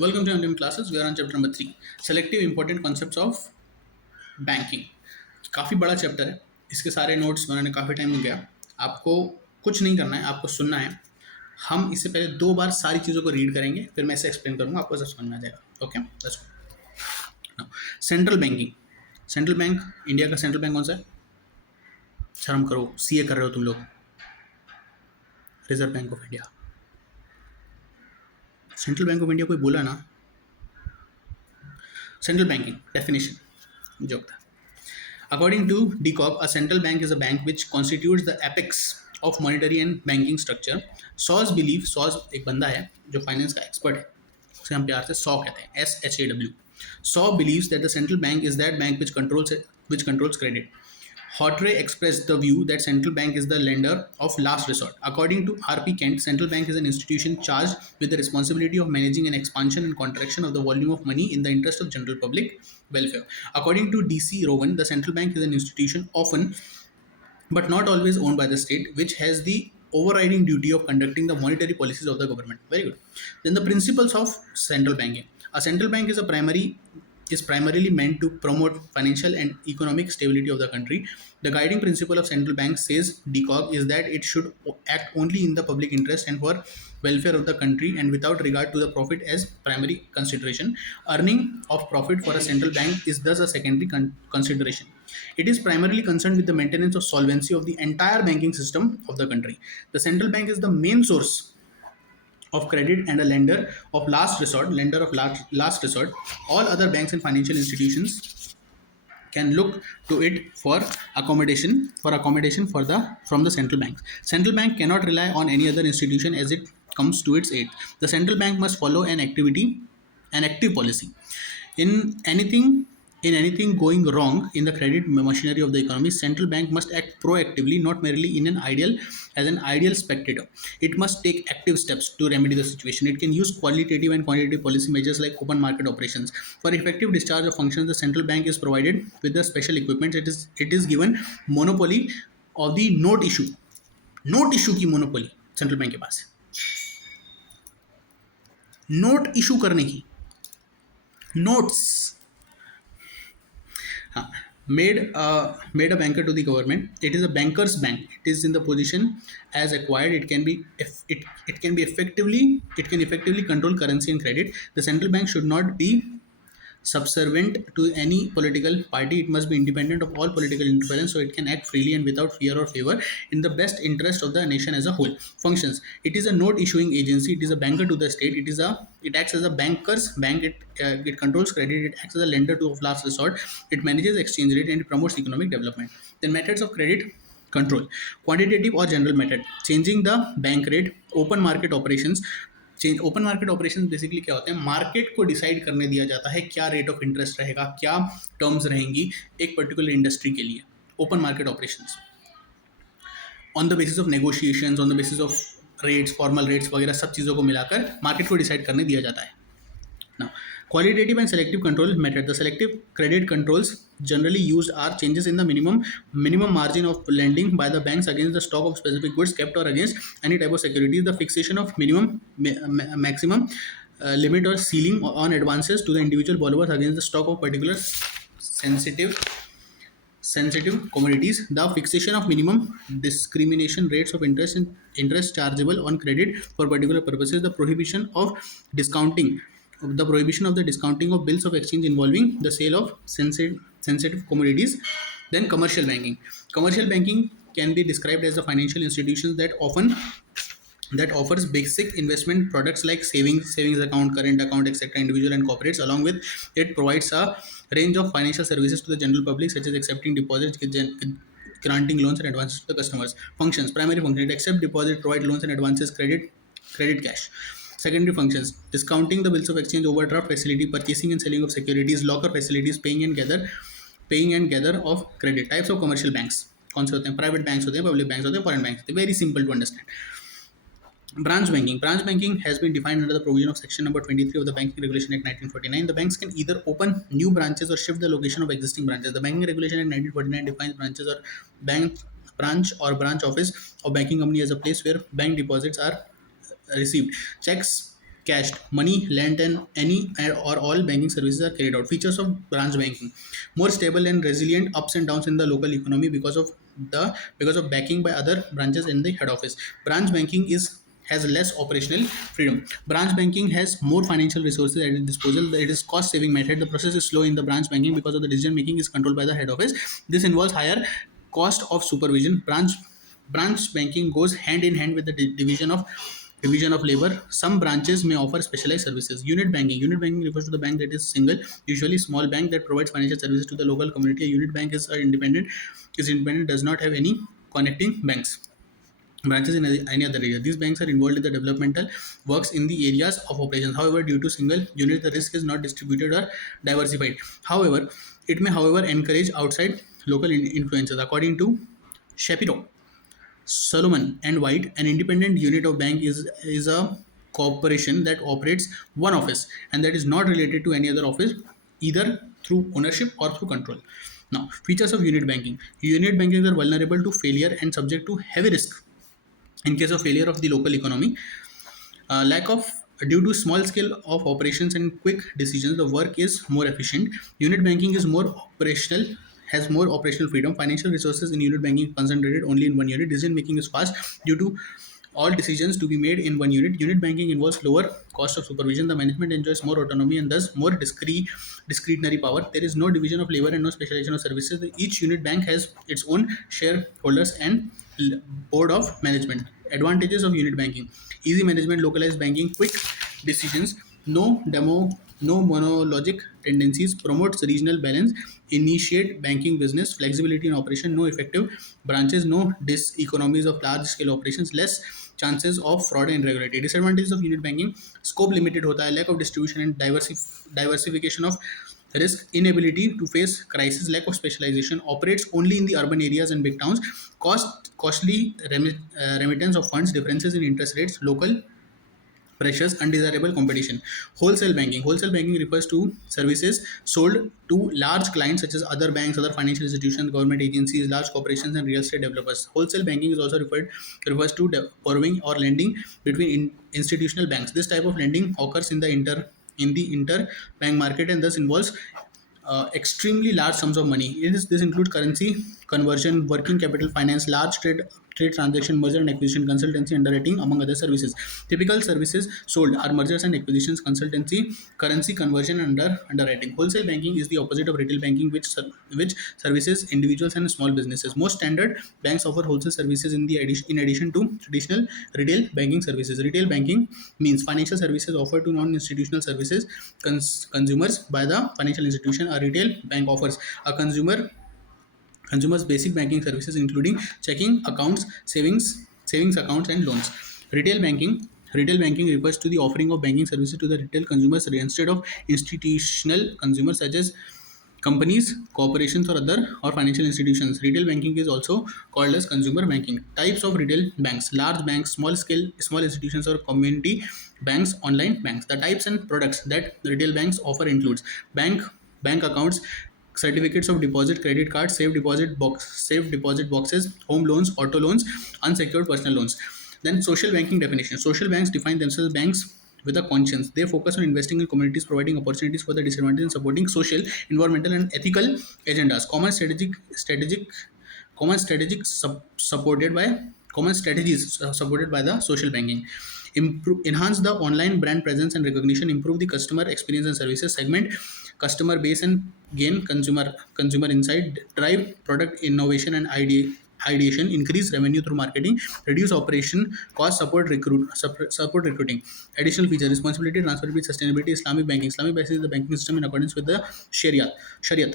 Welcome to Indian classes. We are on chapter number 3, selective important concepts of banking. काफ़ी बड़ा chapter है. इसके सारे नोट्स बनाने काफ़ी टाइम हो गया. आपको कुछ नहीं करना है, आपको सुनना है. हम इससे पहले 2 बार सारी चीज़ों को रीड करेंगे, फिर मैं इसे एक्सप्लेन करूंगा, आपको सब समझ में आ जाएगा. Okay, let's go. Central banking. Central bank, India का सेंट्रल बैंक कौन सा है? शर्म करो, सीए कर रहे हो तुम लोग. Reserve bank of India. Central bank of India कोई बोला ना? सेंट्रल बैंकिंग डेफिनेशन जो था. According to DCOB, a central bank is a bank which constitutes the apex of monetary and banking structure. सॉज एक बंदा है जो फाइनेंस का एक्सपर्ट है, उसे हम प्यार से सॉ कहते हैं, SHAW. Saw believes that the central bank is that bank which controls credit. Hawtrey expressed the view that central bank is the lender of last resort. According to R.P. Kent, central bank is an institution charged with the responsibility of managing an expansion and contraction of the volume of money in the interest of general public welfare. According to D.C. Rowan, the central bank is an institution often but not always owned by the state, which has the overriding duty of conducting the monetary policies of the government. Very good. Then the principles of central banking. A central bank is primarily meant to promote financial and economic stability of the country. The guiding principle of central bank, says DCOG, is that it should act only in the public interest and for welfare of the country and without regard to the profit as primary consideration. Earning of profit for a central bank is thus a secondary consideration. It is primarily concerned with the maintenance of solvency of the entire banking system of the country. The central bank is the main source of credit and a lender of last resort. All other banks and financial institutions can look to it for accommodation from the central banks. Central bank cannot rely on any other institution as it comes to its aid. The central bank must follow an active policy. In anything going wrong in the credit machinery of the economy, central bank must act proactively, not merely as an ideal spectator. It must take active steps to remedy the situation. It can use qualitative and quantitative policy measures like open market operations. For effective discharge of functions, the central bank is provided with the special equipment. It is given monopoly of the note issue. Note issue की monopoly central bank के पास है, note issue करने की. Notes, made a banker to the government. It is a banker's bank. It is in the position as acquired. It can effectively control currency and credit. The central bank should not be subservient to any political party. It must be independent of all political interference, so it can act freely and without fear or favor in the best interest of the nation as a whole. Functions: it is a note issuing agency. It is a banker to the state. It acts as a banker's bank. It controls credit. It acts as a lender to of last resort. It manages exchange rate and it promotes economic development. Then methods of credit control: quantitative or general method, changing the bank rate, open market operations. Open market operation basically क्या होते हैं? Market को decide करने दिया जाता है क्या rate of interest रहेगा, क्या टर्म्स रहेंगी एक पर्टिकुलर इंडस्ट्री के लिए. Open market operations on the basis of negotiations, on the basis of rates, formal rates वगैरह सब चीज़ों को मिलाकर मार्केट को डिसाइड करने दिया जाता है. Now, qualitative and selective control method. The selective credit controls generally used are changes in the minimum margin of lending by the banks against the stock of specific goods kept or against any type of securities. The fixation of maximum limit or ceiling on advances to the individual borrowers against the stock of particular sensitive commodities. The fixation of minimum discrimination rates of interest chargeable on credit for particular purposes. The prohibition of the discounting of bills of exchange involving the sale of sensitive commodities. Then commercial banking. Commercial banking can be described as the financial institutions that offers basic investment products like savings account, current account, etc. individual and corporates. Along with it provides a range of financial services to the general public such as accepting deposits, granting loans and advances to the customers. Functions: primary function: it accept deposit, provide loans and advances, credit cash. Secondary functions: discounting the bills of exchange, overdraft facility, purchasing and selling of securities, locker facilities, paying and gather of credit. Types of commercial banks कौन से होते हैं? Private banks होते हैं, public banks होते हैं, foreign banks होते हैं. Very simple to understand. Branch banking. Branch banking has been defined under the provision of section number 23 of the Banking Regulation Act 1949. The banks can either open new branches or shift the location of existing branches. The Banking Regulation Act 1949 defines branches or branch office of banking company as a place where bank deposits are received, checks cashed, money lent, and any or all banking services are carried out. Features of branch banking: more stable and resilient ups and downs in the local economy because of backing by other branches in the head office. Branch banking has less operational freedom. Branch banking has more financial resources at its disposal. It is cost saving method. The process is slow in the branch banking because of the decision making is controlled by the head office. This involves higher cost of supervision. Branch banking goes hand in hand with the division of labor. Some branches may offer specialized services. Unit banking. Unit banking refers to the bank that is single, usually small bank that provides financial services to the local community. A unit bank is independent, does not have any connecting branches in any other area. These banks are involved in the developmental works in the areas of operations. However, due to single unit, the risk is not distributed or diversified. However, it may, however, encourage outside local influences. According to Shapiro, Solomon and White, an independent unit of bank is a corporation that operates one office and that is not related to any other office, either through ownership or through control. Now, features of unit banking. Unit banking are vulnerable to failure and subject to heavy risk in case of failure of the local economy. Lack of Due to small scale of operations and quick decisions, the work is more efficient. Unit banking is more operational, has more operational freedom. Financial resources in unit banking concentrated only in one unit. Decision making is fast due to all decisions to be made in one unit. Unit banking involves lower cost of supervision. The management enjoys more autonomy and thus more discretionary power. There is no division of labor and no specialization of services. Each unit bank has its own shareholders and board of management. Advantages of unit banking: easy management, localized banking, quick decisions, no monologic tendencies, promotes regional balance, initiate banking business, flexibility in operation, no effective branches, no diseconomies of large scale operations, less chances of fraud and irregularity. Disadvantages of unit banking: scope limited होता है, lack of distribution and diversification of risk, inability to face crisis, lack of specialization, operates only in the urban areas and big towns, costly remittance of funds, differences in interest rates, local pressures, undesirable competition. Wholesale banking refers to services sold to large clients such as other banks, other financial institutions, government agencies, large corporations, and real estate developers. Wholesale banking is also refers to borrowing or lending between institutional banks. This type of lending occurs in the interbank market and thus involves extremely large sums of money. This includes currency conversion, working capital finance, large trade transaction, merger and acquisition, consultancy, underwriting, among other services. Typical services sold are mergers and acquisitions, consultancy, currency conversion, and underwriting. Wholesale banking is the opposite of retail banking, which services individuals and small businesses. Most standard banks offer wholesale services in addition to traditional retail banking services. Retail banking means financial services offered to non-institutional services consumers by the financial institution. A retail bank offers a consumers basic banking services including checking accounts, savings accounts, and loans. Retail banking refers to the offering of banking services to the retail consumers instead of institutional consumers such as companies, corporations, or financial institutions. Retail banking is also called as consumer banking. Types of retail banks: large banks, small institutions or community banks, online banks. The types and products that retail banks offer includes bank accounts, certificates of deposit, credit cards, safe deposit boxes, home loans, auto loans, unsecured personal loans. Then social banking definition. Social banks define themselves banks with a conscience. They focus on investing in communities, providing opportunities for the disadvantaged, and supporting social, environmental, and ethical agendas. Common strategic supported by common strategies supported by the social banking. Enhance the online brand presence and recognition, improve the customer experience and services, segment customer base and gain consumer insight, drive product innovation and ideation, increase revenue through marketing, reduce operation cost, support recruiting. Additional feature: responsibility, transferability, sustainability. Islamic banking is the banking system in accordance with the Shariat.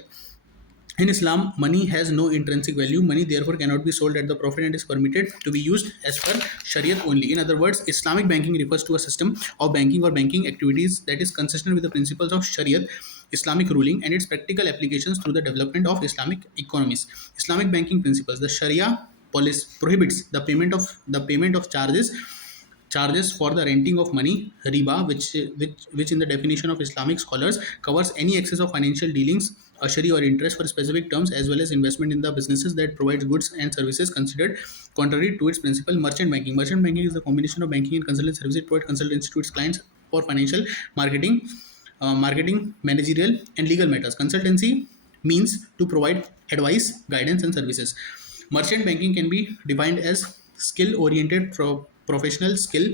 In Islam, money has no intrinsic value. Money therefore cannot be sold at the profit and is permitted to be used as per Shariat only. In other words, Islamic banking refers to a system of banking or banking activities that is consistent with the principles of Shariat, Islamic ruling, and its practical applications through the development of Islamic economies. Islamic banking principles: the Sharia policy prohibits the payment of charges for the renting of money, riba, which in the definition of Islamic scholars covers any excess of financial dealings, usury or interest for specific terms, as well as investment in the businesses that provides goods and services considered contrary to its principle. Merchant banking is the combination of banking and consulting services. It provides consultancy to its clients for financial marketing, managerial, and legal matters. Consultancy means to provide advice, guidance, and services. Merchant banking can be defined as skill-oriented professional skill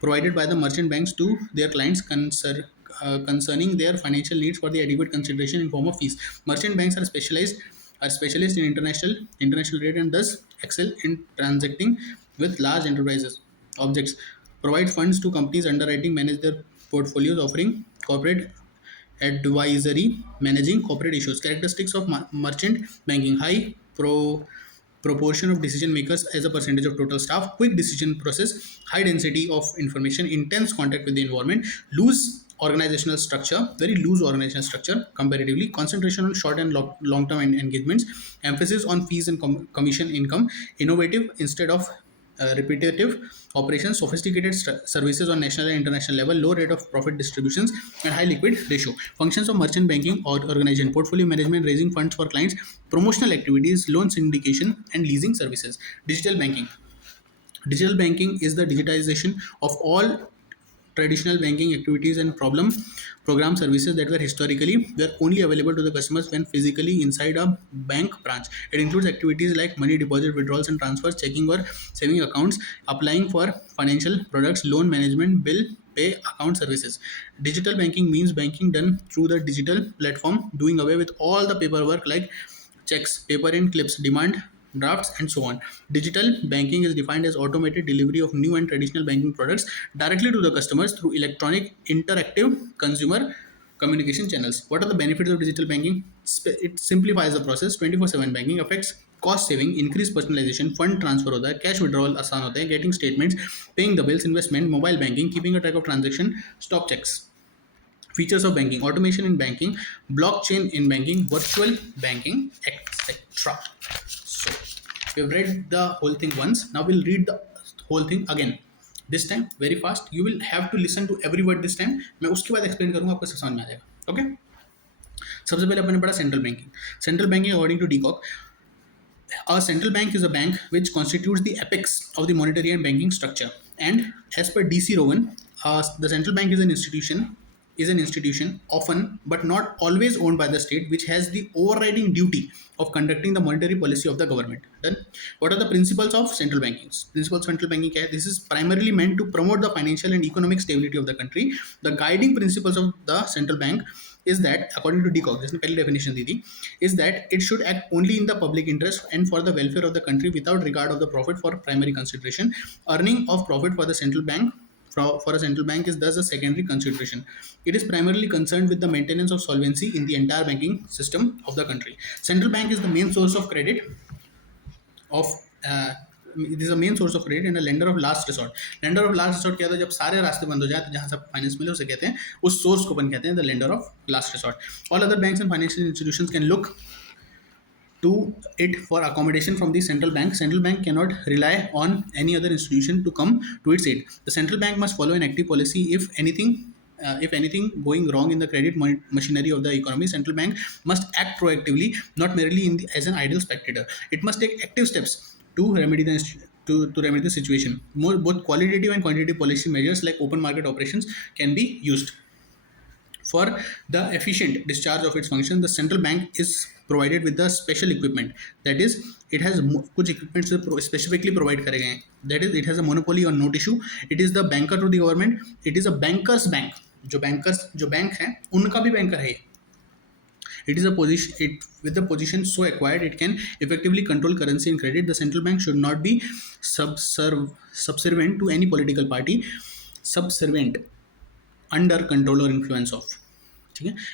provided by the merchant banks to their clients concerning their financial needs for the adequate consideration in form of fees. Merchant banks are specialists in international trade and thus excel in transacting with large enterprises. Objects provide funds to companies underwriting, manage their portfolios, offering corporate advisory, managing corporate issues. Characteristics of merchant banking: high proportion of decision makers as a percentage of total staff, quick decision process, high density of information, intense contact with the environment, very loose organizational structure comparatively, concentration on short and long term engagements, emphasis on fees and commission income, innovative instead of repetitive operations, sophisticated services on national and international level, low rate of profit distributions, and high liquid ratio. Functions of merchant banking or organization: portfolio management, raising funds for clients, promotional activities, loan syndication, and leasing services. Digital banking. Digital banking is the digitization of all traditional banking activities and program services that were only available to the customers when physically inside a bank branch. It includes activities like money deposit, withdrawals and transfers, checking or saving accounts, applying for financial products, loan management, bill pay, account services. Digital banking means banking done through the digital platform, doing away with all the paperwork like checks, paper and clips, demand drafts, and so on. Digital banking is defined as automated delivery of new and traditional banking products directly to the customers through electronic interactive consumer communication channels. What are the benefits of digital banking? It simplifies the process. 24/7 banking affects cost saving, increased personalization, fund transfer होता है, cash withdrawal आसान होता है, getting statements, paying the bills, investment, mobile banking, keeping a track of transaction, stock checks. Features of banking: automation in banking, blockchain in banking, virtual banking, etc. So we've read the whole thing once. Now we'll read the whole thing again. This time very fast. You will have to listen to every word this time. मैं उसके बाद explain करूँगा, आपको समझ में आ जाएगा. Okay? सबसे पहले अपने पढ़ा central banking. Central banking according to de Kock, a central bank is a bank which constitutes the apex of the monetary and banking structure. And as per DC Rowan, the central bank is an institution often but not always owned by the state, which has the overriding duty of conducting the monetary policy of the government. Then what are the principles of central banking? Principles of central banking क्या है? This is primarily meant to promote the financial and economic stability of the country. The guiding principles of the central bank is that, according to DCOC, जिसने पहली definition दी थी, is that it should act only in the public interest and for the welfare of the country without regard of the profit for primary consideration. Earning of profit for the central bank for a central bank is thus a secondary consideration. It is primarily concerned with the maintenance of solvency in the entire banking system of the country. Central bank is the main source of credit it is a main source of credit and a lender of last resort. Lender of last resort क्या होता है? जब सारे रास्ते बंद हो जाए तो जहाँ से फाइनेंस मिले उसे कहते हैं, उस सोर्स को अपन कहते हैं the lender of last resort. All other banks and financial institutions can look to it for accommodation from the central bank. Central bank cannot rely on any other institution to come to its aid. The central bank must follow an active policy if anything going wrong in the credit machinery of the economy. Central bank must act proactively, not merely as an idle spectator. It must take active steps to remedy the situation. Both qualitative and quantitative policy measures like open market operations can be used. For the efficient discharge of its function, the central bank is provided with the special equipment. That is, it has कुछ equipment specifically provide करे गए हैं. That is, it has a monopoly on note issue. It is the banker to the government. It is a banker's bank. जो bank हैं उनका भी banker है. It is a position. With the position so acquired, it can effectively control currency and credit. The central bank should not be subservient to any political party. Subservient, under control or influence of.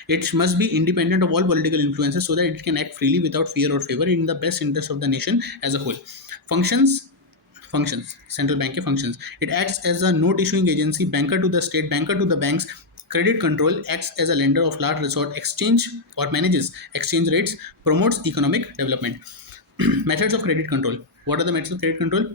It must be independent of all political influences so that it can act freely without fear or favor in the best interest of the nation as a whole. Functions. Central bank functions. It acts as a note issuing agency, banker to the state, banker to the banks. Credit control, acts as a lender of last resort, exchange or manages exchange rates, promotes economic development. Methods of credit control. What are the methods of credit control?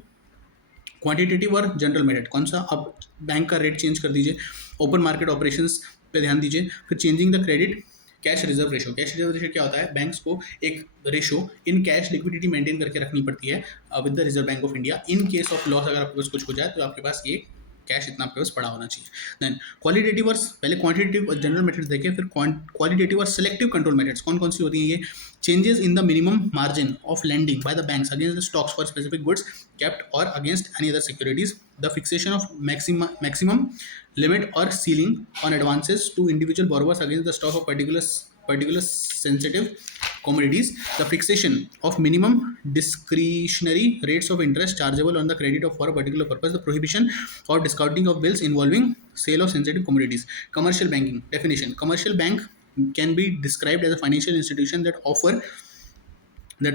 Quantitative और general method. कौन सा? आप bank का rate change कर दीजिए, open market operations पे ध्यान दीजिए, फिर changing the credit cash reserve ratio. Cash reserve ratio क्या होता है? बैंक्स को एक ratio in cash liquidity maintain करके रखनी पड़ती है with the reserve bank of India. In case of loss अगर आपके पास कुछ हो जाए तो आपके पास ये कैश इतना आपके पास पड़ा होना चाहिए. देन क्वालिटेटिव और पहले क्वांटिटेटिव और जनरल मेथड्स देखे, फिर क्वालिटेटिव और सेलेक्टिव कंट्रोल मेथड्स कौन कौन सी होती हैं ये. Changes in the minimum margin of lending by the banks against the stocks for specific goods kept or against any other securities, the fixation of maximum limit or ceiling on advances to individual borrowers against the stock of particular sensitive commodities, the fixation of minimum discretionary rates of interest chargeable on the credit of for a particular purpose, the prohibition or discounting of bills involving sale of sensitive commodities. Commercial banking definition. Commercial bank can be described as a financial institution that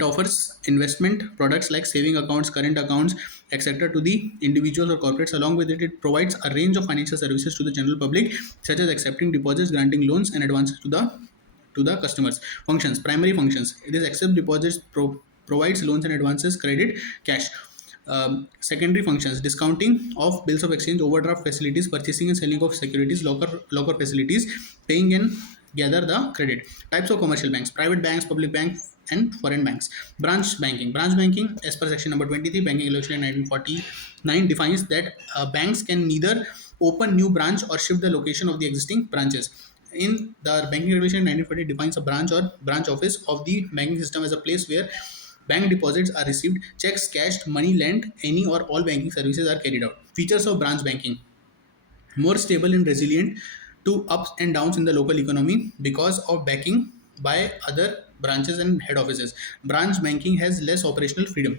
offers investment products like saving accounts, current accounts, etc. to the individuals or corporates. Along with it, it provides a range of financial services to the general public, such as accepting deposits, granting loans, and advances to the customers. Functions. Primary functions. It is accept deposits, provides loans and advances, credit, cash. Secondary functions: discounting of bills of exchange, overdraft facilities, purchasing and selling of securities, locker facilities, paying and gather the credit. Types of commercial banks: private banks, public banks, and foreign banks. Branch banking, as per section number 23 Banking Regulation 1949, defines that banks can neither open new branch or shift the location of the existing branches. In the Banking Regulation 1940 defines a branch or branch office of the banking system as a place where bank deposits are received, checks cashed, money lent, any or all banking services are carried out. Features of branch banking: more stable and resilient to ups and downs in the local economy because of backing by other branches and head offices. Branch banking has less operational freedom.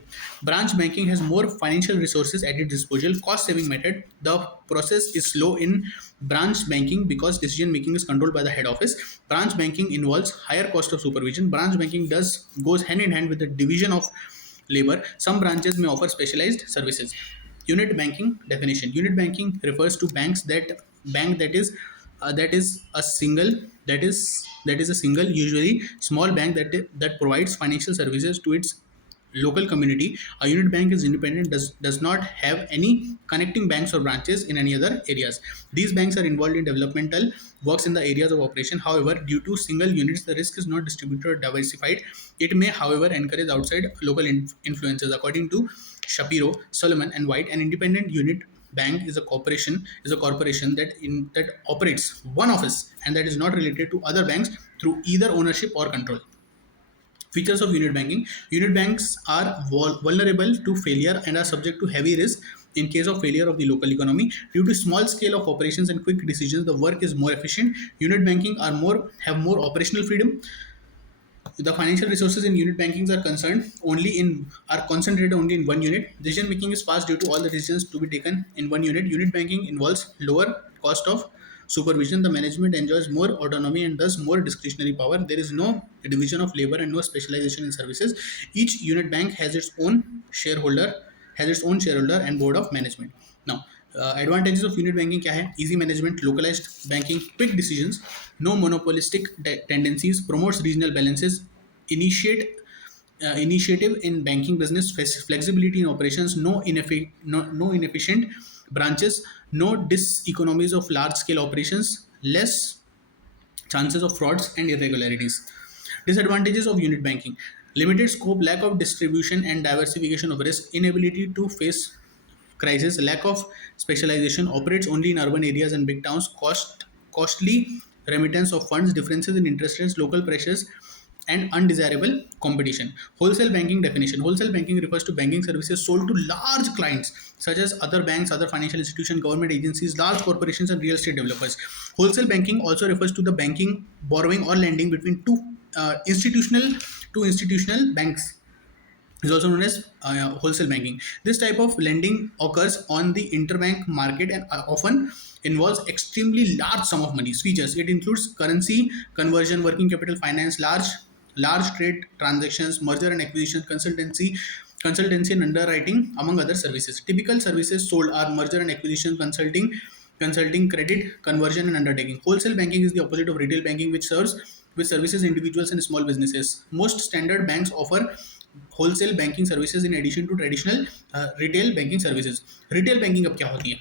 Branch banking has more financial resources at its disposal. Cost saving method: the process is slow in branch banking because decision making is controlled by the head office. Branch banking involves higher cost of supervision. Branch banking goes hand in hand with the division of labor. Some branches may offer specialized services. Unit banking definition: unit banking refers to banks that is a single that is a single, usually small bank that provides financial services to its local community. A unit bank is independent, does not have any connecting banks or branches in any other areas. These banks are involved in developmental works in the areas of operation. However, due to single units, the risk is not distributed or diversified. It may, however, encourage outside local influences. According to Shapiro, Solomon, and White, an independent unit bank is a corporation that operates one office and that is not related to other banks through either ownership or control. Features of unit banking: unit banks are vulnerable to failure and are subject to heavy risk in case of failure of the local economy. Due to small scale of operations and quick decisions, the work is more efficient. Unit banking have more operational freedom. The financial resources in unit bankings are concentrated only in one unit. Decision making is fast due to all the decisions to be taken in one unit. Unit banking involves lower cost of supervision. The management enjoys more autonomy and thus more discretionary power. There is no division of labor and no specialization in services. Each unit bank has its own shareholder and board of management. Now, advantages of unit banking क्या है? Easy management, localized banking, quick decisions, no monopolistic tendencies, promotes regional balances, initiative in banking business, flexibility in operations, no inefficient branches, no diseconomies of large scale operations, less chances of frauds and irregularities. Disadvantages of unit banking: limited scope, lack of distribution and diversification of risk, inability to face crisis, lack of specialization, operates only in urban areas and big towns, costly remittance of funds, differences in interest rates, local pressures, and undesirable competition. Wholesale banking definition: wholesale banking refers to banking services sold to large clients such as other banks, other financial institutions, government agencies, large corporations, and real estate developers. Wholesale banking also refers to the banking, borrowing, or lending between institutional banks, is also known as wholesale banking. This type of lending occurs on the interbank market and often involves extremely large sum of money. Features: it includes currency conversion, working capital finance, large trade transactions, merger and acquisition, consultancy and underwriting, among other services. Typical services sold are merger and acquisition, consulting, credit, conversion, and undertaking. Wholesale banking is the opposite of retail banking, which services individuals and small businesses. Most standard banks offer wholesale banking services in addition to traditional retail banking services. Retail banking अब क्या होती है?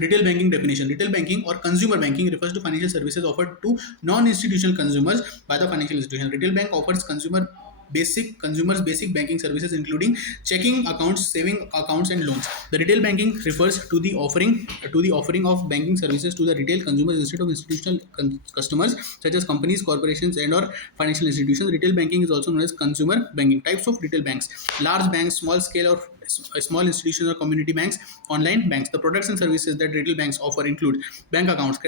Retail banking definition: retail banking or consumer banking refers to financial services offered to non-institutional consumers by the financial institution. Retail bank offers consumer basic banking services, including checking accounts, saving accounts, and loans. The retail banking refers to the offering of banking services to the retail consumers instead of institutional customers, such as companies, corporations, and or financial institutions. Retail banking is also known as consumer banking. Types of retail banks: large banks, small scale or small institutions or community banks, online banks. The products and services that retail banks offer include bank accounts,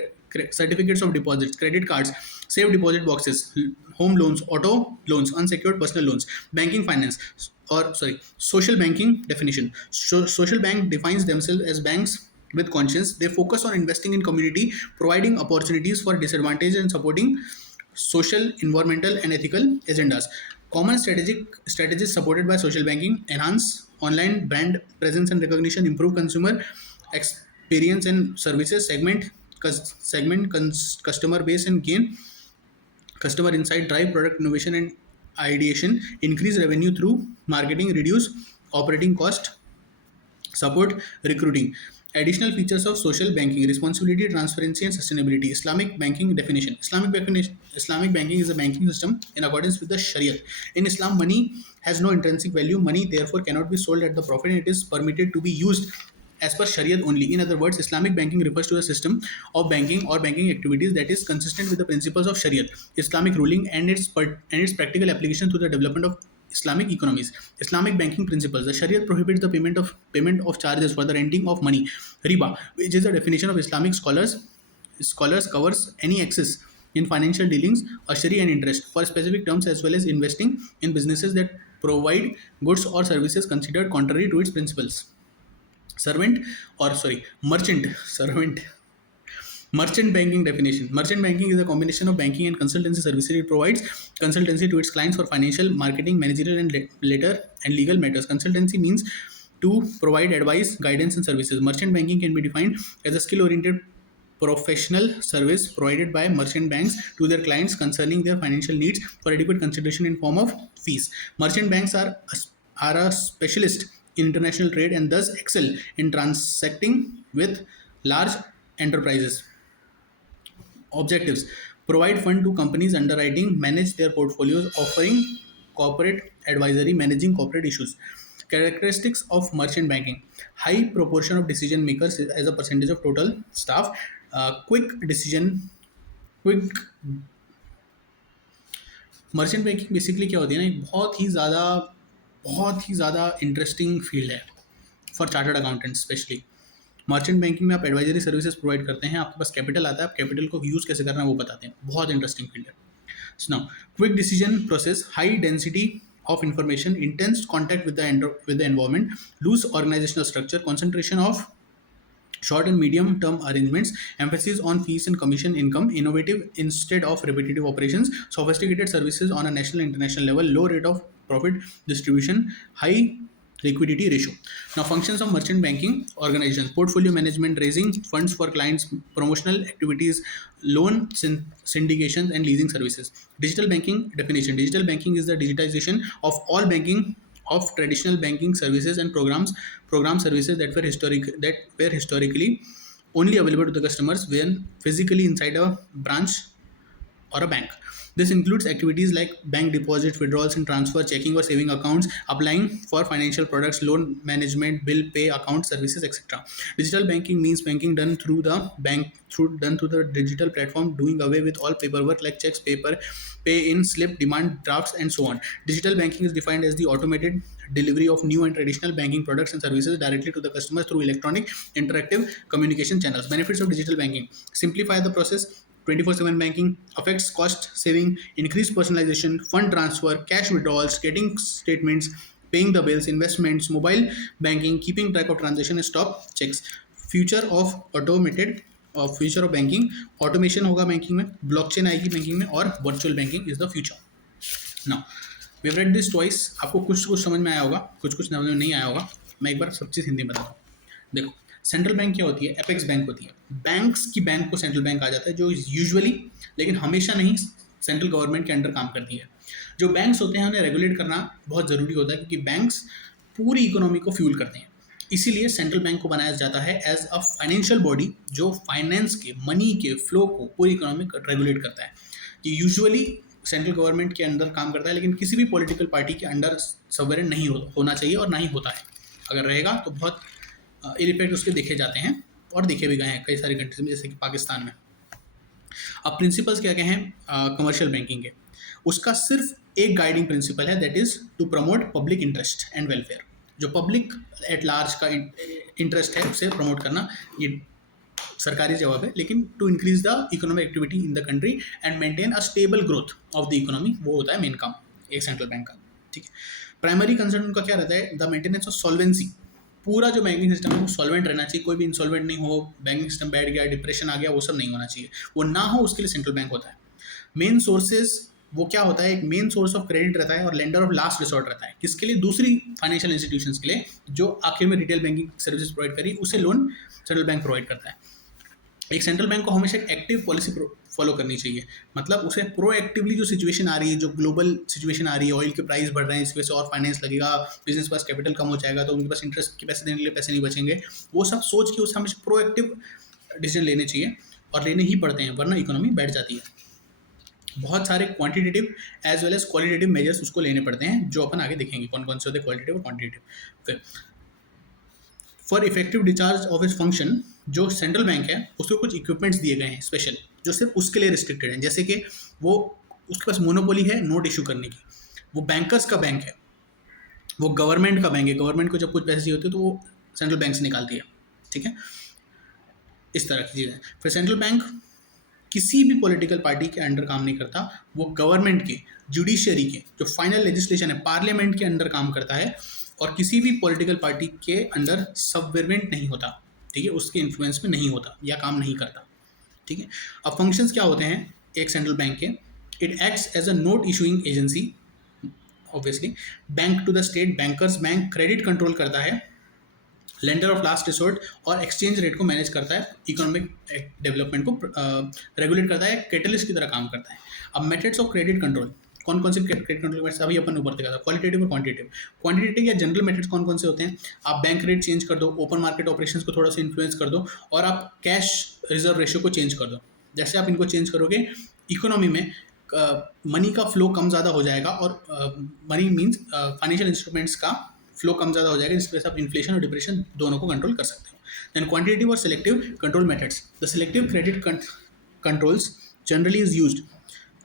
certificates of deposits, credit cards, safe deposit boxes, home loans, auto loans, unsecured personal loans, banking finance, or social banking definition. Social bank defines themselves as banks with conscience. They focus on investing in community, providing opportunities for disadvantaged, and supporting social, environmental, and ethical agendas. Common strategies supported by social banking: enhance online brand presence and recognition, improve consumer experience and services, segment customer base and gain customer insight, drive product innovation and ideation, increase revenue through marketing, reduce operating cost, support recruiting. Additional features of social banking: responsibility, transparency, and sustainability. Islamic banking definition. Islamic banking is a banking system in accordance with the Sharia. In Islam, money has no intrinsic value. Money therefore cannot be sold at the profit. It is permitted to be used as per Sharia only. In other words, Islamic banking refers to a system of banking or banking activities that is consistent with the principles of Sharia, Islamic ruling, and its practical application to the development of Islamic economies. Islamic banking principles: the Sharia prohibits the payment of charges for the renting of money. Riba, which is the definition of Islamic scholars covers any excess in financial dealings, usury, and interest for specific terms, as well as investing in businesses that provide goods or services considered contrary to its principles. Servant or sorry merchant servant Merchant banking definition. Merchant banking is a combination of banking and consultancy services. It provides consultancy to its clients for financial, marketing, managerial, and legal matters. Consultancy means to provide advice, guidance, and services. Merchant banking can be defined as a skill-oriented professional service provided by merchant banks to their clients concerning their financial needs for adequate consideration in form of fees. Merchant banks are a specialist in international trade and thus excel in transacting with large enterprises. Objectives: provide fund to companies underwriting, manage their portfolios, offering corporate advisory, managing corporate issues. Characteristics of merchant banking: high proportion of decision makers as a percentage of total staff, quick decision, quick merchant banking basically क्या होती है ना, एक बहुत ही ज़्यादा interesting field है for chartered accountant specially. Merchant banking में आप एडवाइजरी सर्विसेज प्रोवाइड करते हैं, आपके पास कैपिटल आता है, आप कैपिटल को यूज़ कैसे करना है वो बताते हैं. बहुत इंटरेस्टिंग फील्ड है. Now quick decision process, high density of information, intense contact with the environment, loose organizational structure, concentration of short and medium term arrangements, emphasis on fees and commission income, innovative instead of repetitive operations, sophisticated services on a national and international level, low rate of profit distribution, high liquidity ratio. Now, functions of merchant banking organizations: portfolio management, raising funds for clients, promotional activities, loan syndications, and leasing services. Digital banking definition: digital banking is the digitization of all banking of traditional banking services and program services that were historically only available to the customers when physically inside a branch or a bank. This includes activities like bank deposits, withdrawals and transfer, checking or saving accounts, applying for financial products, loan management, bill pay, account services, etc. Digital banking means banking done through the digital platform, doing away with all paperwork like checks, pay in slip, demand drafts, and so on. Digital banking is defined as the automated delivery of new and traditional banking products and services directly to the customers through electronic interactive communication channels. Benefits of digital banking: simplify the process, 24/7 banking, affects cost saving, increased personalization, fund transfer, cash withdrawals, getting statements, paying the bills, investments, mobile banking, keeping track of transaction and stop checks. Future of future of banking: automation होगा banking में, blockchain आएगी banking में, और virtual banking is the future. Now we have read this twice. आपको कुछ समझ में आया होगा, कुछ समझ में नहीं आया होगा. मैं एक बार सब चीज़ हिंदी में बताता हूँ. देखो, सेंट्रल बैंक क्या होती है? एपेक्स बैंक होती है. बैंक्स की बैंक को सेंट्रल बैंक कहा जाता है, जो यूजुअली लेकिन हमेशा नहीं सेंट्रल गवर्नमेंट के अंडर काम करती है. जो बैंक्स होते हैं उन्हें रेगुलेट करना बहुत ज़रूरी होता है, क्योंकि बैंक्स पूरी इकोनॉमी को फ्यूल करते हैं. इसीलिए सेंट्रल बैंक को बनाया जाता है एज अ फाइनेंशियल बॉडी जो फाइनेंस के, मनी के फ्लो को पूरी इकोनॉमी रेगुलेट करता है. ये यूजुअली सेंट्रल गवर्नमेंट के अंडर काम करता है, लेकिन किसी भी पॉलिटिकल पार्टी के अंडर सॉवरेन नहीं होना चाहिए और ना ही होता है। अगर रहेगा तो बहुत इल इफेक्ट उसके देखे जाते हैं और देखे भी गए हैं कई सारी कंट्रीज में, जैसे कि पाकिस्तान में। अब प्रिंसिपल्स क्या क्या हैं कमर्शियल बैंकिंग के, उसका सिर्फ एक गाइडिंग प्रिंसिपल है, that is to promote public interest and welfare. जो पब्लिक एट लार्ज का इंटरेस्ट है उसे प्रमोट करना, ये सरकारी जवाब है, लेकिन to increase the economic activity in the country and maintain a stable growth of the economy, वो होता है मेन काम एक सेंट्रल बैंक का। ठीक है, प्राइमरी कंसर्न उनका क्या रहता है, द मेंटेनेंस ऑफ सॉल्वेंसी। पूरा जो बैंकिंग सिस्टम है वो सॉल्वेंट रहना चाहिए, कोई भी इंसॉल्वेंट नहीं हो, बैंकिंग सिस्टम बैठ गया, डिप्रेशन आ गया, वो सब नहीं होना चाहिए। वो ना हो उसके लिए सेंट्रल बैंक होता है। मेन सोर्सेज वो क्या होता है, एक मेन सोर्स ऑफ क्रेडिट रहता है और लेंडर ऑफ लास्ट रिसोर्ट रहता है। किसके लिए, दूसरी फाइनेंशियल इंस्टीट्यूशंस के लिए जो आखिर में रिटेल बैंकिंग सर्विसेज प्रोवाइड करी, उसे लोन सेंट्रल बैंक प्रोवाइड करता है। एक सेंट्रल बैंक को हमेशा एक एक्टिव पॉलिसी फॉलो करनी चाहिए, मतलब उसे प्रोएक्टिवली जो सिचुएशन आ रही है, जो ग्लोबल सिचुएशन आ रही है, ऑयल के प्राइस बढ़ रहे हैं, इस वजह से और फाइनेंस लगेगा, बिजनेस के पास कैपिटल कम हो जाएगा, तो उनके पास इंटरेस्ट के पैसे देने के लिए पैसे नहीं बचेंगे, वो सब सोच के उसे हमेशा प्रोएक्टिव डिसीजन लेने चाहिए और लेने ही पड़ते हैं, वरना इकोनॉमी बैठ जाती है। बहुत सारे quantitative as well as qualitative measures उसको लेने पड़ते हैं, जो अपन आगे देखेंगे कौन कौन से होते हैं, क्वालिटेटिव और क्वांटिटेटिव। फिर फॉर इफेक्टिव डिस्चार्ज ऑफ इस फंक्शन, जो सेंट्रल बैंक है उसको कुछ इक्विपमेंट्स दिए गए हैं स्पेशल, जो सिर्फ उसके लिए रिस्ट्रिक्टेड हैं। जैसे कि वो उसके पास मोनोपोली है नोट इशू करने की, वो बैंकर्स का बैंक है, वो गवर्नमेंट का बैंक है, गवर्नमेंट को जब कुछ पैसे चाहिए होते हैं तो वो सेंट्रल बैंक से निकालती है। ठीक है, इस तरह की चीज़ें। फिर सेंट्रल बैंक किसी भी पॉलिटिकल पार्टी के अंडर काम नहीं करता, वो गवर्नमेंट के, जुडिशियरी के, जो फाइनल लेजिस्लेशन है, पार्लियामेंट के अंडर काम करता है और किसी भी पॉलिटिकल पार्टी के अंडर सबवेरिएंट नहीं होता। ठीक है, उसके इन्फ्लुएंस में नहीं होता या काम नहीं करता। ठीक है, अब फंक्शंस क्या होते हैं एक सेंट्रल बैंक के, it acts as a note issuing agency, obviously, bank to the state, bankers bank, credit control करता है, लेंडर ऑफ लास्ट रिसोर्ट और एक्सचेंज रेट को मैनेज करता है, इकोनॉमिक डेवलपमेंट को रेगुलेट करता है, कैटलिस्ट की तरह काम करता है। अब मेथड्स ऑफ क्रेडिट कंट्रोल, कौन कौन से क्रेडिट कंट्रोल मेथड्स अभी अपन ऊपर देखा था, क्वालिटेटिव और क्वांटिटेटिव। क्वांटिटेटिव या जनरल मेथड्स कौन कौन से होते हैं, आप बैंक रेट चेंज कर दो, ओपन मार्केट ऑपरेशंस को थोड़ा सा इन्फ्लुएंस कर दो और आप कैश रिजर्व रेशियो को चेंज कर दो। जैसे आप इनको चेंज करोगे, इकोनॉमी में मनी का फ्लो कम ज़्यादा हो जाएगा और मनी मीन्स फाइनेंशियल इंस्ट्रूमेंट्स का फ्लो कम ज़्यादा हो जाएगा, जिसकी वजह से आप इन्फ्लेशन और डिप्रेशन दोनों को कंट्रोल कर सकते हो। देन क्वांटिटेटिव और selective control methods, the selective credit controls generally is used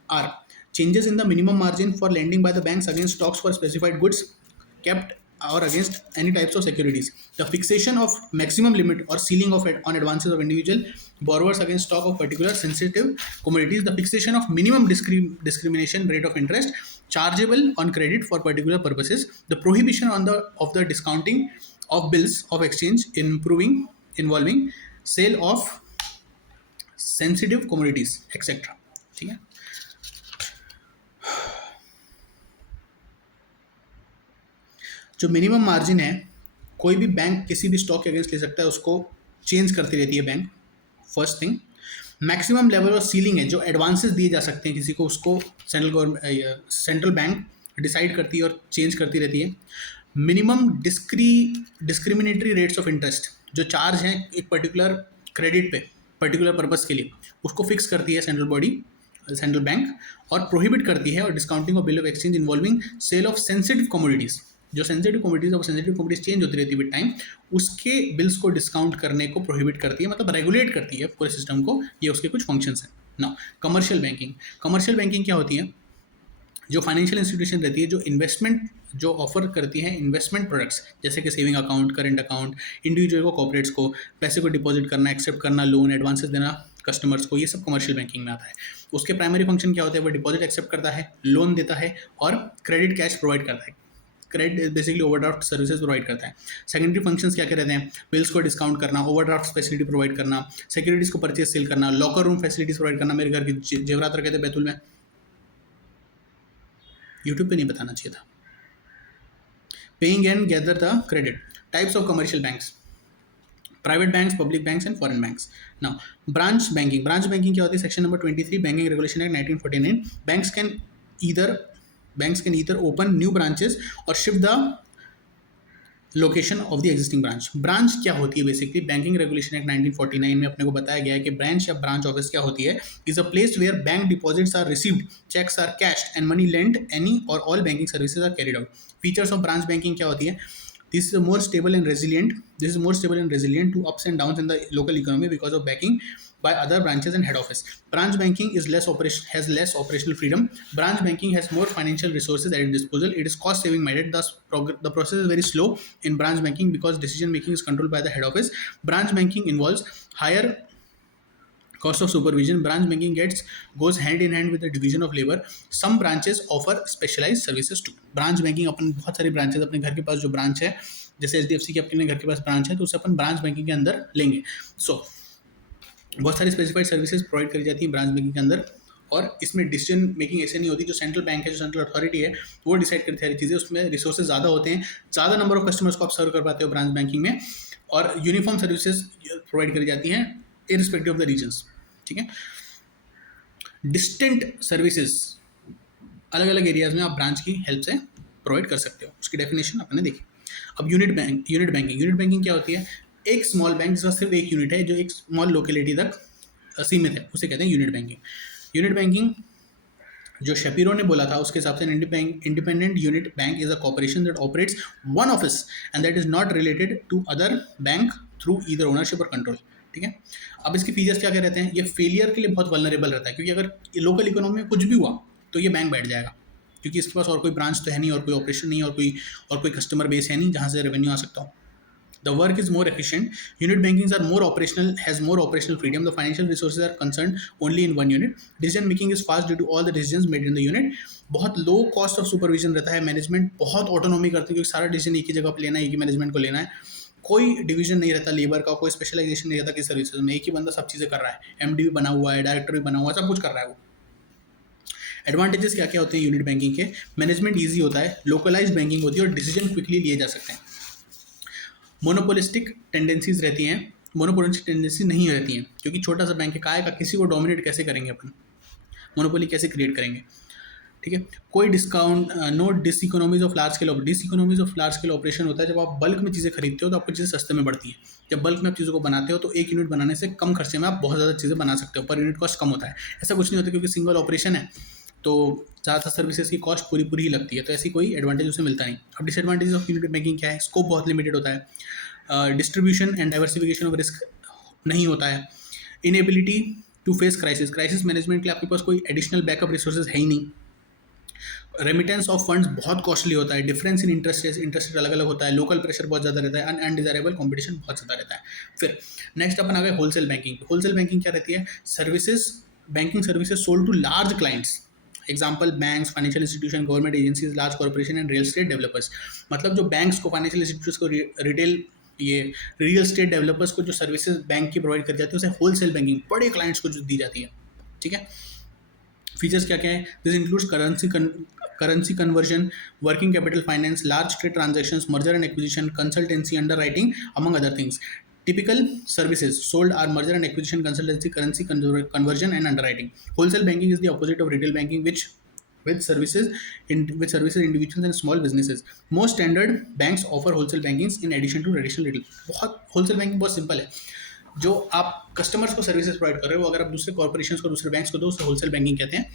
are changes in the minimum margin for lending by the banks against stocks for specified goods kept or against any types of securities, the fixation of maximum limit or ceiling of on advances of individual borrowers against stock of particular sensitive commodities, the fixation of minimum discrimination rate of interest chargeable on credit for particular purposes, the prohibition of the discounting of bills of exchange involving sale of sensitive commodities, etc. ठीक है, जो minimum margin है, कोई भी bank किसी भी stock के against ले सकता है, उसको चेंज करती रहती है bank. First thing, maximum level of ceiling है, जो एडवांसेस दिए जा सकते हैं किसी को, उसको सेंट्रल बैंक डिसाइड करती है और चेंज करती रहती है। Minimum discriminatory rates of interest, जो चार्ज हैं एक पर्टिकुलर क्रेडिट पे पर्टिकुलर पर्पस के लिए, उसको फिक्स करती है सेंट्रल बैंक और प्रोहिबिट करती है, और discounting of bill of exchange involving sale of sensitive commodities, जो सेंसिटिव कमोडिटीज है वो सेंसिटिव कमोडिटीज चेंज होती रहती है विद टाइम, उसके बिल्स को डिस्काउंट करने को प्रोहिबिट करती है, मतलब रेगुलेट करती है पूरे सिस्टम को। ये उसके कुछ फंक्शंस हैं। नाउ कमर्शियल बैंकिंग क्या होती है, जो फाइनेंशियल इंस्टीट्यूशन रहती है, जो इन्वेस्टमेंट जो ऑफर करती है इन्वेस्टमेंट प्रोडक्ट्स, जैसे कि saving account, current account, individual को, कॉर्पोरेट्स को पैसे को डिपॉजिट करना, एक्सेप्ट करना, लोन एडवांसेस देना कस्टमर्स को, ये सब कमर्शियल बैंकिंग में आता है। उसके प्राइमरी फंक्शन क्या होता है, वो डिपॉजिट एक्सेप्ट करता है, लोन देता है और क्रेडिट कैश प्रोवाइड करता है। Credit basically overdraft services provide करता है। सेकेंडरी फंक्शंस क्या क्या रहते हैं, बिल्स को डिस्काउंट करना, ओवरड्राफ्ट फैसिलिटी प्रोवाइड करना, सिक्योरिटीज़ को परचेज सेल करना, लॉकर रूम फैसिलिटीज प्रोवाइड करना। मेरे घर के जेवरात रखे थे बैतूल में, यूट्यूब पे नहीं बताना चाहिए था। Paying and gather the credit. Types of commercial banks, private banks, public banks and foreign banks. Now branch banking क्या होती है, section number 23 banking regulation act 1949। Banks can either open new branches or shift the location of the existing branch. Branch क्या होती है basically, banking regulation act 1949 में अपने को बताया गया है कि ब्रांच या ब्रांच ऑफिस क्या होती है, is a place where bank deposits are received, cheques are cashed and money lent, any or all banking services are carried out. Features of branch banking क्या होती है, this is more stable and resilient this is more stable and resilient to ups and downs in the local economy because of backing by other branches and head office. Branch banking is has less operational freedom. Branch banking has more financial resources at its disposal. It is cost saving minded, thus the process is very slow in branch banking because decision making is controlled by the head office. Branch banking involves higher cost of supervision. Branch banking goes hand in hand with the division of labor. Some branches offer specialized services too. Branch banking अपन बहुत सारी branches अपने घर के पास जो branch है, जैसे HDFC की अपने घर के पास ब्रांच है, तो उसे अपन ब्रांच बैंकिंग के अंदर लेंगे। बहुत सारी स्पेसिफाइड सर्विसेज प्रोवाइड करी जाती हैं ब्रांच बैंकिंग के अंदर, और इसमें डिसीजन मेकिंग ऐसे नहीं होती। जो सेंट्रल बैंक है, जो सेंट्रल अथॉरिटी है, वो डिसाइड करती है सारी चीज़ें। उसमें रिसोर्सेज ज़्यादा होते हैं, ज़्यादा नंबर ऑफ कस्टमर्स को आप सर्व कर पाते हो ब्रांच बैंकिंग में, और यूनिफॉर्म सर्विसेज प्रोवाइड करी जाती हैं इररिस्पेक्टिव ऑफ द रीजन्स। ठीक है, डिस्टेंट सर्विसेज अलग अलग एरियाज में आप ब्रांच की हेल्प से प्रोवाइड कर सकते हो, उसकी डेफिनेशन आपने देखी। अब यूनिट बैंकिंग क्या होती है, एक स्मॉल बैंक जिसका सिर्फ एक यूनिट है, जो एक स्मॉल लोकेलिटी तक सीमित है, उसे कहते हैं यूनिट बैंकिंग। जो शेपिरो ने बोला था उसके हिसाब से independent unit bank is a corporation that operates one office and that is not related to other bank through either ownership or control. ठीक है, अब इसके फीचर्स क्या क्या रहते हैं, ये फेलियर के लिए बहुत वल्नरेबल रहता है, क्योंकि अगर लोकल इकोनॉमी में कुछ भी हुआ तो ये बैंक बैठ जाएगा, क्योंकि इसके पास और कोई ब्रांच तो है नहीं, और कोई ऑपरेशन नहीं, और कोई कस्टमर बेस है नहीं जहाँ से रेवेन्यू आ सकता हो। The work is more efficient. Unit bankings are more operational, has more operational freedom. The financial resources are concerned only in one unit. Decision making is fast due to all the decisions made in the unit. बहुत low cost of supervision रहता है, management बहुत autonomy करती है, क्योंकि सारा decision एक ही जगह पर लेना है, एक ही मैनेजमेंट को लेना है, कोई डिवीजन नहीं रहता लेबर का, कोई स्पेशलाइजेशन नहीं रहता किसी सर्विसेज में, एक ही बंदा सब चीज़ें कर रहा है, एमडी भी बना हुआ है, डायरेक्टर भी बना हुआ है, सब कुछ कर रहा है वो। एडवांटेजेस क्या क्या होते हैं यूनिट बैंकिंग के, मैनेजमेंट ईजी होता है, लोकलाइज बैंकिंग होती है और डिसीजन क्विकली लिए जा सकते हैं। मोनोपोलिस्टिक टेंडेंसीज रहती हैं, मोनोपोलिस्टिक टेंडेंसी नहीं रहती हैं, क्योंकि छोटा सा बैंक है, काय का किसी को डोमिनेट कैसे करेंगे अपन, मोनोपोली कैसे क्रिएट करेंगे। ठीक है, कोई discount, no diseconomies of large scale operation होता है जब आप बल्क में चीज़ें खरीदते हो तो आपको चीज़ें सस्ते में पड़ती हैं। जब बल्क में आप चीज़ों को बनाते हो तो एक यूनिट बनाने से कम खर्चे में आप बहुत ज़्यादा चीज़ें बना सकते हो, पर यूनिट कॉस्ट कम होता है। ऐसा कुछ नहीं होता, क्योंकि सिंगल ऑपरेशन है तो ज़्यादातर सर्विसेज की कॉस्ट पूरी ही लगती है, तो ऐसी कोई एडवांटेज उसे मिलता नहीं। अब डिसएडवांटेज ऑफ यूनिट बैंकिंग क्या है, स्कोप बहुत लिमिटेड होता है, distribution and diversification of risk नहीं होता है, inability to face crisis management के लिए आपके पास कोई एडिशनल बैकअप रिसोर्सेज है ही नहीं, रेमिटेंस ऑफ फंड्स बहुत कॉस्टली होता है, डिफरेंस इन इंटरेस्ट रेट अलग अलग होता है, लोकल प्रेशर बहुत ज़्यादा रहता है, अनडिजायरेबल कंपटीशन बहुत ज़्यादा रहता है। फिर नेक्स्ट अपन आ गए होलसेल बैंकिंग क्या रहती है, banking services sold to large clients, example banks, financial institution, government agencies, large corporation and real estate developers. मतलब जो बैंक्स को, फाइनेंशियल इंस्टीट्यूट्स को, रियल एस्टेट डेवलपर्स को जो सर्विसेज बैंक की प्रोवाइड कर जाती है उसे होलसेल बैंकिंग, बड़े क्लाइंट्स को जो दी जाती है। ठीक है, फीचर्स क्या क्या है, this includes currency conversion, working capital finance, large trade transactions, merger and acquisition, consultancy, underwriting, among other things. Typical services sold are merger and acquisition, consultancy, currency conversion, and underwriting. Wholesale banking is the opposite of retail banking, which services individuals and small businesses. Most standard banks offer wholesale bankings in addition to traditional retail. बहुत wholesale banking बहुत simple है, जो आप customers को services provide कर रहे हो, अगर आप दूसरे कॉर्पोरेशंस को, दूसरे बैंक्स को दो, उसे होलसेल बैंकिंग कहते हैं।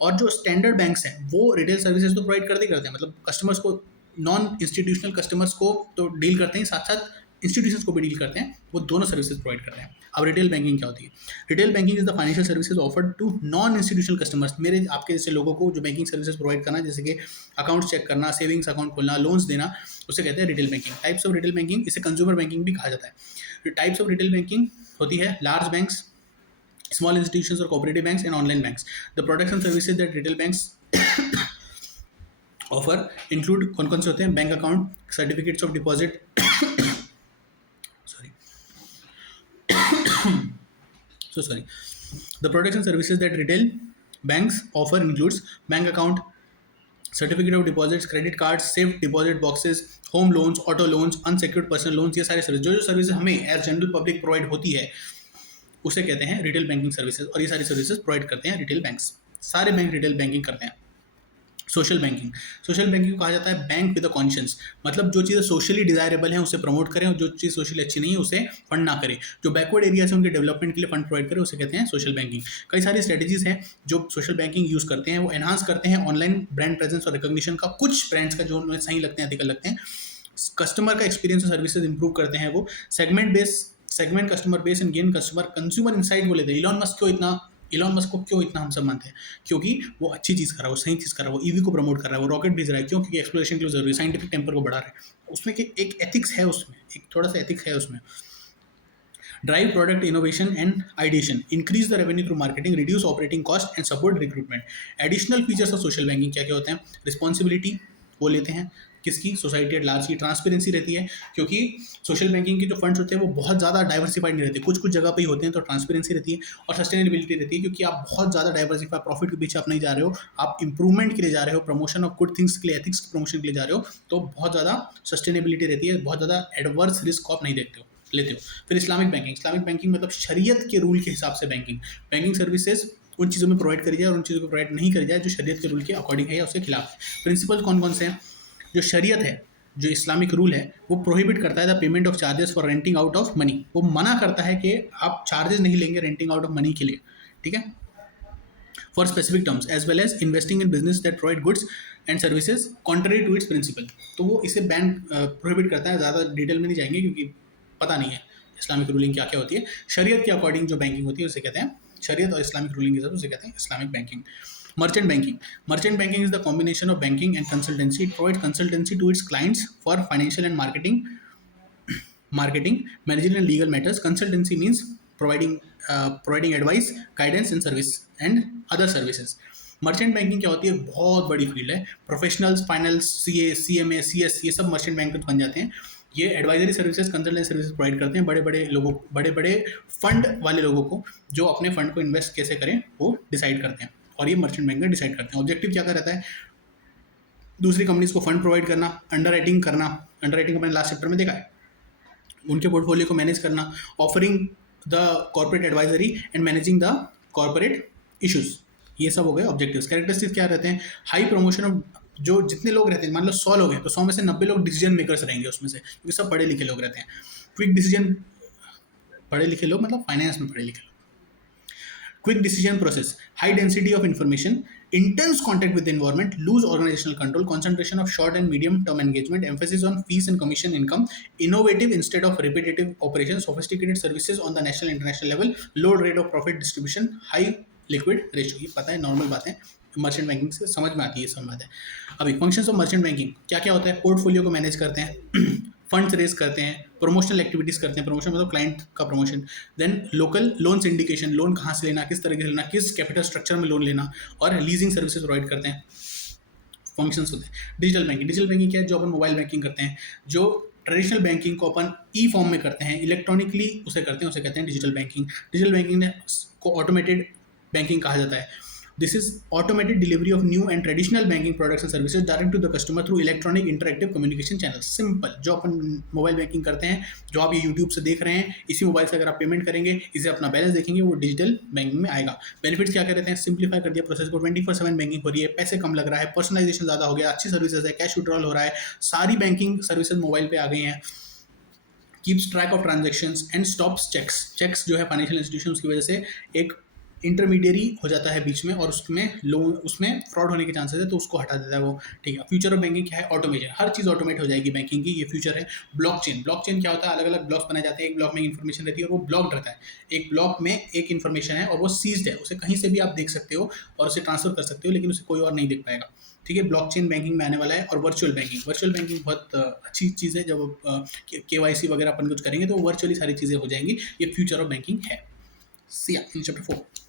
और जो स्टैंडर्ड बैंक्स हैं वो रिटेल सर्विसेज तो प्रोवाइड करते हैं, मतलब कस्टमर्स को, नॉन इंस्टीट्यूशनल कस्टमर्स को तो डील करते हैं, साथ साथ इंस्टीट्यूशंस को भी डील करते हैं, वो दोनों सर्विसेज प्रोवाइड करते हैं। अब रिटेल बैंकिंग क्या होती है, retail banking is the financial services offered to non institutional customers, मेरे आपके जैसे लोगों को जो बैंकिंग सर्विसेज प्रोवाइड करना, जैसे कि अकाउंट्स चेक करना, सेविंग्स अकाउंट खोलना, लोन्स देना, उसे कहते हैं retail banking. Types of retail banking, इसे कंज्यूमर बैंकिंग भी कहा जाता है। टाइप्स ऑफ रिटेल बैंकिंग होती है लार्ज बैंक्स, स्मॉल इंस्टीट्यूशंस और cooperative banks and online banks. The products and services that retail banks offer include, कौन से होते हैं, bank account, certificates of deposit, The products and services that retail banks offer includes bank account, certificate of deposits, credit cards, safe deposit boxes, home loans, auto loans, unsecured personal loans। ये सारे service, जो services हमें as general public provide होती है उसे कहते हैं retail banking services, और ये सारी सर्विसेज प्रोवाइड करते हैं रिटेल बैंक्स। सारे बैंक रिटेल बैंकिंग करते हैं। सोशल बैंकिंग को कहा जाता है बैंक विद अ कॉन्शियंस, मतलब जो चीज़ें सोशली डिजायरेबल हैं उसे प्रमोट करें और जो चीज़ सोशली अच्छी नहीं है उसे फंड ना करें। जो बैकवर्ड एरियाज है उनके डेवलपमेंट के लिए फंड प्रोवाइड करें उसे कहते हैं सोशल बैंकिंग। कई सारी स्ट्रेटजीज हैं जो सोशल बैंकिंग यूज़ करते हैं, वो एनहांस करते हैं ऑनलाइन ब्रांड प्रेजेंस और रिकॉग्निशन का, कुछ ब्रांड्स का जो उन्हें सही लगते हैं, एथिकल लगते हैं, कस्टमर का एक्सपीरियंस और सर्विसेज इंप्रूव करते हैं, वो segment customer base and gain consumer insight बोले थे। इलॉन मस्क को क्यों इतना हम सब मानते हैं? क्योंकि वो अच्छी चीज़ कर रहा है, वो सही चीज़ कर रहा है, वो ईवी को प्रमोट कर रहा है, वो रॉकेट भेज रहा है। क्यों? क्योंकि एक्सप्लोरेशन के लिए जरूरी है, साइंटिफिक टेम्पर को बढ़ा रहा है। उसमें एक एथिक्स है, उसमें एक थोड़ा सा एथिक्स है उसमें। Drive product innovation and ideation, increase the revenue through marketing, reduce operating cost and support recruitment. Additional features of social banking क्या क्या होते हैं? रिस्पॉन्सिबिलिटी वो लेते हैं किसकी? सोसाइटी एट लार्ज की। ट्रांसपेरेंसी रहती है, क्योंकि सोशल बैंकिंग के जो फंड्स होते हैं वो बहुत ज़्यादा डाइवर्सिफाइड नहीं रहते, कुछ कुछ जगह पे ही होते हैं, तो ट्रांसपेरेंसी रहती है। और सस्टेनेबिलिटी रहती है, क्योंकि आप बहुत ज़्यादा डाइवर्सिफाई प्रॉफिट के पीछे आप नहीं जा रहे हो, आप इंप्रूवमेंट के लिए जा रहे हो, प्रमोशन ऑफ गुड थिंग्स के लिए, एथिक्स प्रमोशन के लिए जा रहे हो, तो बहुत ज़्यादा सस्टेनेबिलिटी रहती है, बहुत ज़्यादा एडवर्स रिस्क आप नहीं देखते हो लेते हो। फिर इस्लामिक बैंकिंग मतलब शरीयत के रूल के हिसाब से बैंकिंग सर्विसेज उन चीज़ों में प्रोवाइड करी जाए और उन चीज़ों को प्रोवाइड नहीं करी जाए जो शरीयत के रूल के अकॉर्डिंग है या उसके खिलाफ है। प्रिंसिपल कौन कौन से हैं? जो शरीयत है, जो इस्लामिक रूल है, वो प्रोहिबिट करता है the payment of charges for renting out of money. वो मना करता है कि आप चार्जेस नहीं लेंगे रेंटिंग आउट ऑफ मनी के लिए, ठीक है, for specific terms, as well as investing in business that provide goods and services contrary to its principle. तो वो इसे बैन प्रोहिबिट करता है। ज़्यादा डिटेल में नहीं जाएंगे क्योंकि पता नहीं है इस्लामिक रूलिंग क्या क्या होती है। शरीयत के अकॉर्डिंग जो बैंकिंग होती है उसे कहते हैं शरीयत, और इस्लामिक रूलिंग के हिसाब से उसे कहते हैं Islamic banking. Merchant banking is the combination of banking and consultancy. It provides consultancy to its clients for financial and marketing, managerial and legal matters. Consultancy means providing advice, guidance and service and other services. Merchant banking क्या होती है? बहुत बड़ी field है। Professionals, finals, CA, CMA, CS, ये सब merchant bank बन जाते हैं। ये advisory services, consultancy services provide करते हैं बड़े बड़े फंड वाले लोगों को, जो अपने फंड को इन्वेस्ट कैसे करें वो डिसाइड करते हैं, और ये मर्चेंट बैंक डिसाइड करते हैं। ऑब्जेक्टिव क्या रहता है? दूसरी कंपनीज को फंड प्रोवाइड करना, अंडरराइटिंग करना, अंडरराइटिंग मैंने लास्ट चैप्टर में देखा है, उनके पोर्टफोलियो को मैनेज करना, offering the corporate advisory and managing the corporate issues. ये सब हो गए ऑब्जेक्टिव्स। कैरेक्टरिस्टिक्स क्या रहते हैं? हाई प्रमोशन ऑफ, जो जितने लोग रहते हैं, मान लो 100 लोग हैं तो 100 में से 90 लोग डिसीजन मेकर्स रहेंगे उसमें से, क्योंकि सब पढ़े लिखे लोग रहते हैं। क्विक डिसीजन, पढ़े लिखे लोग मतलब फाइनेंस में पढ़े लिखे लोग। Quick decision process, high density of information, intense contact with the environment, loose organizational control, concentration of short and medium term engagement, emphasis on fees and commission income, innovative instead of repetitive operations, sophisticated services on the national international level, low rate of profit distribution, high liquid ratio। ये पता है, normal बात है, merchant banking से समझ में आती है, सब बात है। अभी फंक्शंस ऑफ मर्चेंट बैंकिंग क्या क्या होता है? पोर्टफोलियो को मैनेज करते हैं, फंड्स रेज करते हैं, प्रोमोशनल एक्टिविटीज़ करते हैं, प्रमोशन मतलब क्लाइंट का promotion, then local loan syndication, loan कहाँ से लेना, किस तरीके से लेना, किस कैपिटल स्ट्रक्चर में लोन लेना, और लीजिंग सर्विसेज प्रोवाइड करते हैं। फंक्शंस होते हैं। डिजिटल बैंकिंग क्या है? जो अपन मोबाइल बैंकिंग करते हैं, जो ट्रेडिशनल बैंकिंग को अपन ई फॉर्म में करते हैं, इलेक्ट्रॉनिकली उसे करते हैं, उसे कहते हैं डिजिटल बैंकिंग। डिजिटल बैंकिंग को ऑटोमेटेड बैंकिंग कहा जाता है। This is automated delivery of new and traditional banking products and services direct to the customer through electronic interactive communication channels. Simple, जो अपन मोबाइल बैंकिंग करते हैं, जो आप ये यूट्यूब से देख रहे हैं, इसी मोबाइल से अगर आप पेमेंट करेंगे, इसे अपना बैलेंस देखेंगे, वो डिजिटल बैंकिंग में आएगा। बेनिफिट्स क्या कहते हैं? सिंप्लीफाई कर दिया प्रोसेस को, 24/7 बैंकिंग हो रही है, पैसे कम लग रहा है, पर्सनलाइजेशन ज़्यादा हो गया, अच्छी सर्विसेज है, कैश विड्रॉल हो रहा है, सारी बैंकिंग सर्विसेज मोबाइल पे आ गई हैं। Keeps track of transactions and stops checks जो है फाइनेंशियल इंस्टीट्यूशन की वजह से एक इंटरमीडियरी हो जाता है बीच में, और उसमें फ्रॉड होने के चांसेस है, तो उसको हटा देता है वो, ठीक है। फ्यूचर ऑफ बैंकिंग क्या है? ऑटोमेशन, हर चीज़ ऑटोमेट हो जाएगी बैंकिंग की, ये फ्यूचर है। ब्लॉकचेन क्या होता है? अलग अलग ब्लॉक्स बनाए जाते हैं, एक ब्लॉक में इन्फॉर्मेशन रहती है और वो ब्लॉक्ड रहता है, एक ब्लॉक में एक इन्फॉर्मेशन है और वो सीज्ड है, उसे कहीं से भी आप देख सकते हो और उसे ट्रांसफर कर सकते हो, लेकिन उसे कोई और नहीं देख पाएगा, ठीक है। ब्लॉकचेन बैंकिंग में आने वाला है। और वर्चुअल बैंकिंग बहुत अच्छी चीज़ है, जब KYC वगैरह अपन कुछ करेंगे तो वर्चुअली सारी चीज़ें हो जाएंगी, ये फ्यूचर ऑफ बैंकिंग है। सी इन चैप्टर 4।